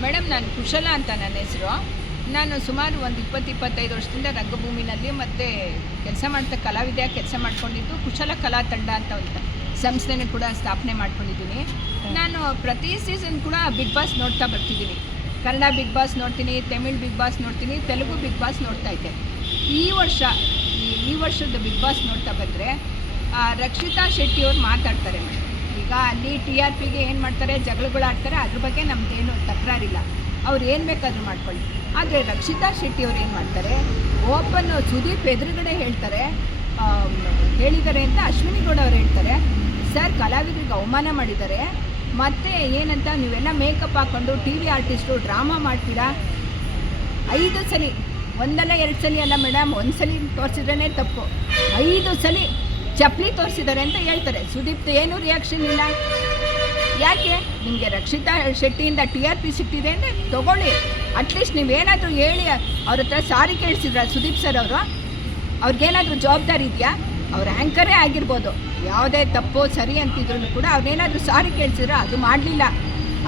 Madam ನಾನು ಕುಶಲ ಅಂತ ನನ್ನ ಹೆಸರು. ನಾನು ಸುಮಾರು ಒಂದು ಇಪ್ಪತ್ತು ಇಪ್ಪತ್ತೈದು ವರ್ಷದಿಂದ ರಂಗಭೂಮಿನಲ್ಲಿ ಮತ್ತು ಕೆಲಸ ಮಾಡ್ತಾ ಕಲಾವಿದೆಯ ಕೆಲಸ ಮಾಡ್ಕೊಂಡಿದ್ದು ಕುಶಲ ಕಲಾ ತಂಡ ಅಂತ ಒಂದು ಸಂಸ್ಥೆನೂ ಕೂಡ ಸ್ಥಾಪನೆ ಮಾಡ್ಕೊಂಡಿದ್ದೀನಿ. ನಾನು ಪ್ರತಿ ಸೀಸನ್ ಕೂಡ ಬಿಗ್ ಬಾಸ್ ನೋಡ್ತಾ ಬರ್ತಿದ್ದೀನಿ. ಕನ್ನಡ ಬಿಗ್ ಬಾಸ್ ನೋಡ್ತೀನಿ ತಮಿಳ್ ಬಿಗ್ ಬಾಸ್ ನೋಡ್ತೀನಿ ತೆಲುಗು ಬಿಗ್ ಬಾಸ್ ನೋಡ್ತಾ ಇದ್ದೆ. ಈ ವರ್ಷ ಈ- ಈ ವರ್ಷದ ಬಿಗ್ ಬಾಸ್ ನೋಡ್ತಾ ಬಂದರೆ ರಕ್ಷಿತಾ ಶೆಟ್ಟಿಯವ್ರು ಮಾತಾಡ್ತಾರೆ ಮೇಡಮ್. ಈಗ ಅಲ್ಲಿ ಟಿ ಆರ್ ಪಿಗೆ ಏನು ಮಾಡ್ತಾರೆ? ಜಗಳಗಳು ಆಡ್ತಾರೆ. ಅದ್ರ ಬಗ್ಗೆ ನಮ್ದೇನು ತಕರಾರಿಲ್ಲ. ಅವ್ರು ಏನು ಬೇಕಾದರೂ ಮಾಡ್ಕೊಳ್ಳಿ. ಆದರೆ ರಕ್ಷಿತಾ ಶೆಟ್ಟಿ ಅವ್ರು ಏನು ಮಾಡ್ತಾರೆ? ಓಪನ್ ಸುದೀಪ್ ಎದುರುಗಡೆ ಹೇಳ್ತಾರೆ. ಹೇಳಿದ್ದಾರೆ ಅಂತ ಅಶ್ವಿನಿ ಗೌಡ ಅವ್ರು ಹೇಳ್ತಾರೆ. ಸರ್, ಕಲಾವಿದರಿಗೆ ಅವಮಾನ ಮಾಡಿದ್ದಾರೆ. ಮತ್ತು ಏನಂತ ನೀವೆಲ್ಲ ಮೇಕಪ್ ಹಾಕ್ಕೊಂಡು ಟಿ ವಿ ಆರ್ಟಿಸ್ಟು ಡ್ರಾಮಾ ಮಾಡ್ತೀರಾ? ಐದು ಸಲ, ಒಂದಲ್ಲ ಎರಡು ಸಲ ಅಲ್ಲ ಮೇಡಮ್ ಒಂದು ಸಲ ತೋರಿಸಿದ್ರೇ ತಪ್ಪು. ಐದು ಸಲ ಚಪ್ಪಲಿ ತೋರಿಸಿದ್ದಾರೆ ಅಂತ ಹೇಳ್ತಾರೆ. ಸುದೀಪ್, ಏನು ರಿಯಾಕ್ಷನ್ ಇಲ್ಲ? ಯಾಕೆ? ನಿಮಗೆ ರಕ್ಷಿತಾ ಶೆಟ್ಟಿಯಿಂದ ಟಿ ಆರ್ ಪಿ ಸಿಕ್ಕಿದೆ ಅಂದರೆ ತೊಗೊಳ್ಳಿ. ಅಟ್ಲೀಸ್ಟ್ ನೀವೇನಾದರೂ ಹೇಳಿ, ಅವ್ರ ಹತ್ರ ಸಾರಿ ಕೇಳಿಸಿದ್ರ ಸುದೀಪ್ ಸರ್ ಅವರು. ಅವ್ರಿಗೇನಾದರೂ ಜವಾಬ್ದಾರಿ ಇದೆಯಾ? ಅವ್ರ ಆ್ಯಂಕರೇ ಆಗಿರ್ಬೋದು. ಯಾವುದೇ ತಪ್ಪು ಸರಿ ಅಂತಿದ್ರು ಕೂಡ ಅವ್ರೇನಾದರೂ ಸಾರಿ ಕೇಳಿಸಿದ್ರೆ ಅದು ಮಾಡಲಿಲ್ಲ.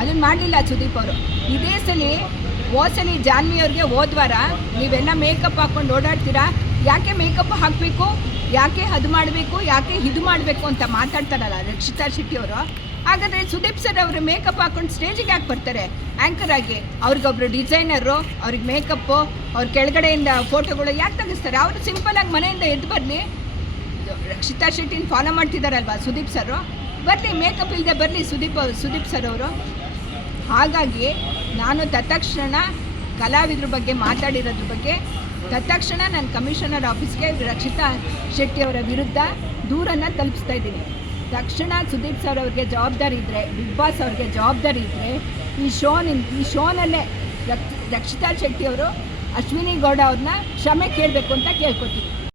ಅದನ್ನು ಮಾಡಲಿಲ್ಲ ಸುದೀಪ್ ಅವರು. ಇದೇ ಸಲ ಓಸಲಿ ಜಾನ್ವಿ ಅವ್ರಿಗೆ ಹೋದ್ವಾರ ನೀವೆಲ್ಲ ಮೇಕಪ್ ಹಾಕ್ಕೊಂಡು ಓಡಾಡ್ತೀರಾ? ಯಾಕೆ ಮೇಕಪ್ ಹಾಕಬೇಕು? ಯಾಕೆ ಅದು ಮಾಡಬೇಕು, ಯಾಕೆ ಇದು ಮಾಡಬೇಕು ಅಂತ ಮಾತಾಡ್ತಾರಲ್ಲ ರಕ್ಷಿತಾ ಶೆಟ್ಟಿಯವರು ಹಾಗಾದರೆ ಸುದೀಪ್ ಸರ್ ಅವರು ಮೇಕಪ್ ಹಾಕೊಂಡು ಸ್ಟೇಜಿಗೆ ಯಾಕೆ ಬರ್ತಾರೆ? ಆ್ಯಂಕರ್ ಆಗಿ ಅವ್ರಿಗೊಬ್ರು ಡಿಸೈನರು ಅವ್ರಿಗೆ ಮೇಕಪ್ಪು ಅವ್ರ ಕೆಳಗಡೆಯಿಂದ ಫೋಟೋಗಳು ಯಾಕೆ ತಗಿಸ್ತಾರೆ? ಅವರು ಸಿಂಪಲಾಗಿ ಮನೆಯಿಂದ ಎದ್ದು ಬರಲಿ. ರಕ್ಷಿತಾ ಶೆಟ್ಟಿನ ಫಾಲೋ ಮಾಡ್ತಿದ್ದಾರಲ್ವಾ ಸುದೀಪ್ ಸರು? ಬರಲಿ ಮೇಕಪ್ ಇಲ್ಲದೆ ಬರಲಿ ಸುದೀಪ್ ಸುದೀಪ್ ಸರ್ ಅವರು. ಹಾಗಾಗಿ ನಾನು ತತ್ಕ್ಷಣ ಕಲಾವಿದ್ರ ಬಗ್ಗೆ ಮಾತಾಡಿರೋದ್ರ ಬಗ್ಗೆ ತತ್ಕ್ಷಣ ನಾನು ಕಮಿಷನರ್ ಆಫೀಸ್ಗೆ ರಕ್ಷಿತಾ ಶೆಟ್ಟಿ ಅವರ ವಿರುದ್ಧ ದೂರನ್ನು ತಲುಪಿಸ್ತಾ ಇದ್ದೀನಿ. ತಕ್ಷಣ ಸುದೀಪ್ ಸರ್ ಅವ್ರಿಗೆ ಜವಾಬ್ದಾರಿ ಇದ್ದರೆ ಬಿಗ್ ಬಾಸ್ ಅವ್ರಿಗೆ ಜವಾಬ್ದಾರಿ ಇದ್ದರೆ ಈ ಶೋನಿಂದ ಈ ಶೋನಲ್ಲೇ ರಕ್ಷಿತಾ ಶೆಟ್ಟಿ ಅವರು ಅಶ್ವಿನಿ ಗೌಡ ಅವ್ರನ್ನ ಕ್ಷಮೆ ಕೇಳಬೇಕು ಅಂತ ಕೇಳ್ಕೊತೀನಿ.